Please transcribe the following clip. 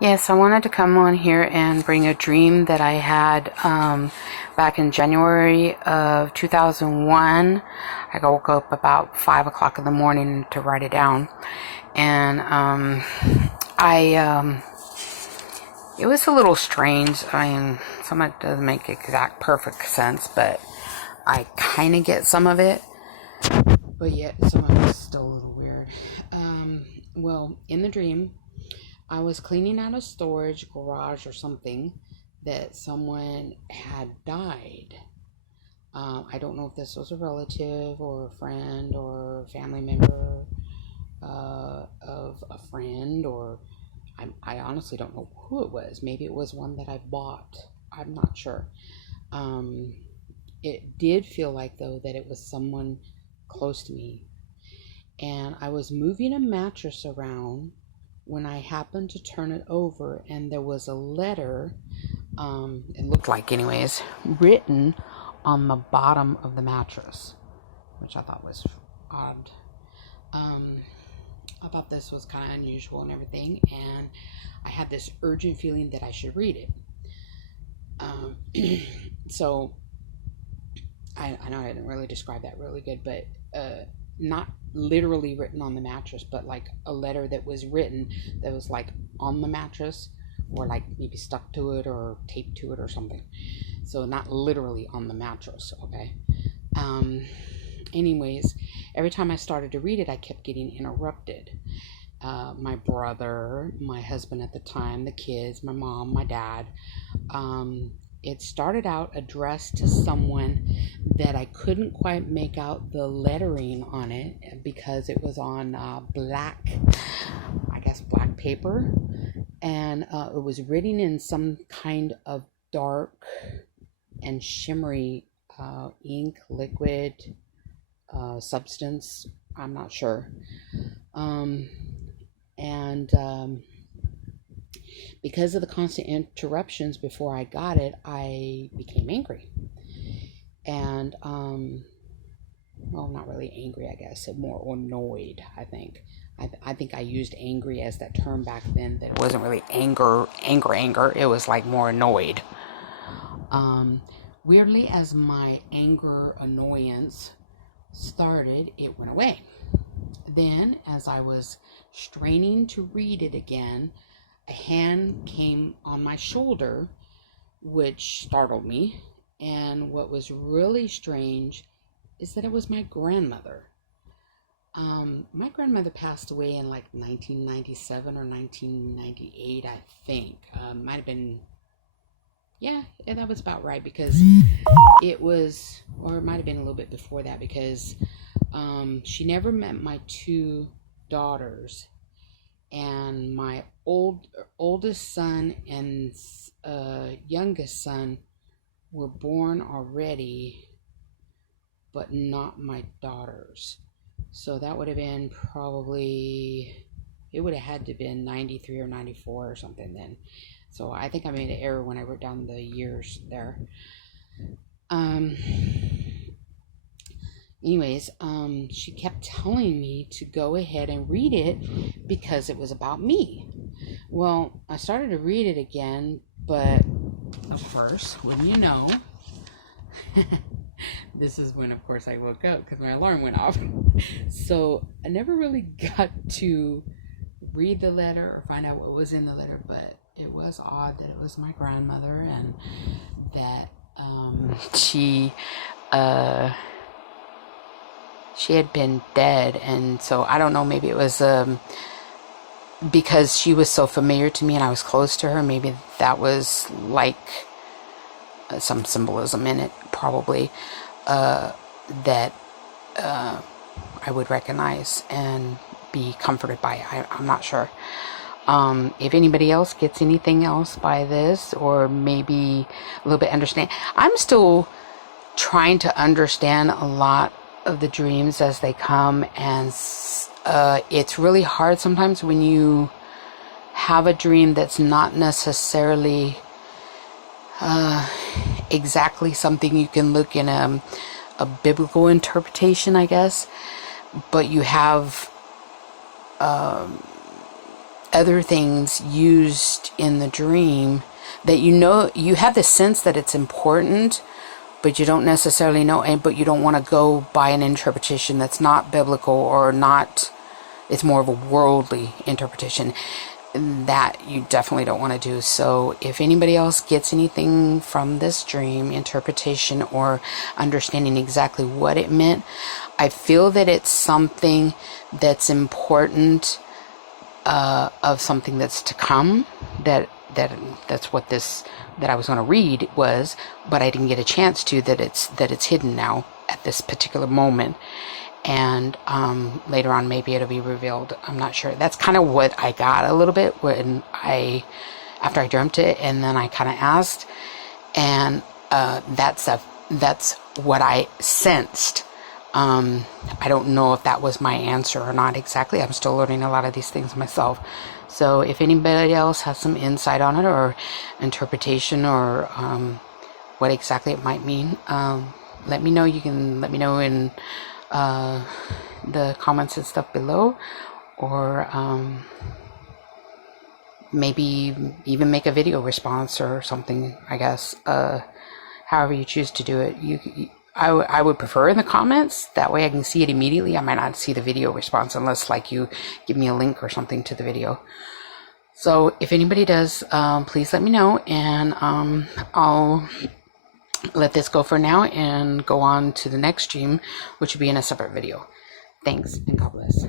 Yes, I wanted to come on here and bring a dream that I had back in January of 2001. I woke up about 5 o'clock in the morning to write it down. And I it was a little strange. I mean, some of it doesn't make exact perfect sense, but I kind of get some of it. But yet, some of it's still a little weird. Well, in the dream, I was cleaning out a storage garage or something that someone had died. I don't know if this was a relative or a friend or a family member of a friend, or I honestly don't know who it was. Maybe it was one that I bought. I'm not sure. Um, it did feel like, though, that it was someone close to me. And I was moving a mattress around when I happened to turn it over, and there was a letter, it looked like anyways, written on the bottom of the mattress, which I thought was odd. I thought this was kind of unusual and everything, and I had this urgent feeling that I should read it. So I know I didn't really describe that really good, but not literally written on the mattress, but like a letter that was written that was like on the mattress, or like maybe stuck to it or taped to it or something. So not literally on the mattress, okay? Anyways, every time I started to read it, I kept getting interrupted. My brother, my husband at the time, the kids, my mom, my dad. It started out addressed to someone that I couldn't quite make out the lettering on it because it was on black paper, and it was written in some kind of dark and shimmery ink, liquid substance. I'm not sure. And because of the constant interruptions before I got it, I became angry. And, well, not really angry, I guess, more annoyed, I think. I think I used angry as that term back then, that it wasn't really anger. It was like more annoyed. Weirdly, as my anger, annoyance started, it went away. Then, as I was straining to read it again, a hand came on my shoulder, which startled me. And what was really strange is that it was my grandmother. My grandmother passed away in like 1997 or 1998, I think. Might have been, yeah, that was about right, because it was, or it might have been a little bit before that, because she never met my two daughters, and my oldest son and youngest son were born already, but not my daughters. So that would have been probably, it would have had to have been 93 or 94 or something then. So I think I made an error when I wrote down the years there. Anyways, she kept telling me to go ahead and read it because it was about me. Well, I started to read it again, but of course, when you know, this is when, of course, I woke up because my alarm went off. So I never really got to read the letter or find out what was in the letter, but it was odd that it was my grandmother, and that she had been dead. And so I don't know, maybe it was because she was so familiar to me and I was close to her, maybe that was like some symbolism in it, probably, that I would recognize and be comforted by. I'm not sure. If anybody else gets anything else by this, or maybe a little bit understand, I'm still trying to understand a lot of the dreams as they come, and it's really hard sometimes when you have a dream that's not necessarily exactly something you can look in a biblical interpretation, I guess, but you have other things used in the dream that you have the sense that it's important, but you don't necessarily know, but you don't want to go by an interpretation that's not biblical or not, it's more of a worldly interpretation. That you definitely don't want to do. So if anybody else gets anything from this dream interpretation or understanding exactly what it meant, I feel that it's something that's important, of something that's to come, that's what this that I was going to read was, but I didn't get a chance to, that it's hidden now at this particular moment. And later on maybe it'll be revealed. I'm not sure. That's kind of what I got a little bit after I dreamt it, and then I kind of asked, and that's what I sensed. I don't know if that was my answer or not exactly. I'm still learning a lot of these things myself. So if anybody else has some insight on it or interpretation or what exactly it might mean, let me know. You can let me know in the comments and stuff below, or maybe even make a video response or something, I guess. However you choose to do it. I would prefer in the comments, that way I can see it immediately. I might not see the video response unless like you give me a link or something to the video. So if anybody does, please let me know, and I'll let this go for now and go on to the next stream, which will be in a separate video. Thanks, and God bless.